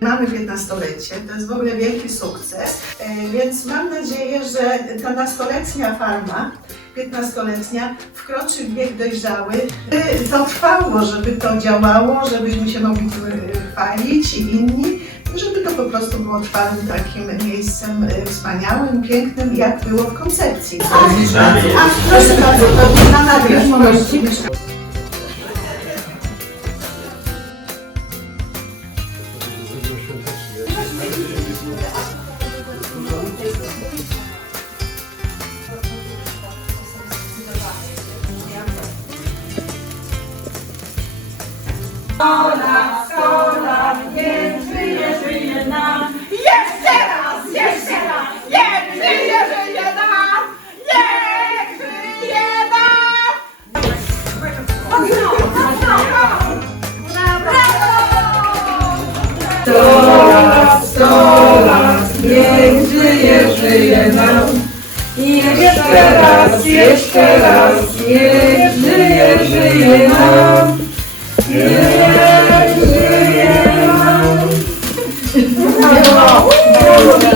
Mamy 15-lecie, to jest w ogóle wielki sukces, e, więc mam nadzieję, że ta nastoletnia farma, 15-letnia, wkroczy w wiek dojrzały. By To trwało, żeby to działało, żebyśmy się mogli e, chwalić i inni, żeby to po prostu było trwałym takim miejscem e, wspaniałym, pięknym, jak było w koncepcji. A, proszę bardzo, to na nawierzch, Jeszcze raz, jeszcze raz! Niech żyje, żyje nam! Niech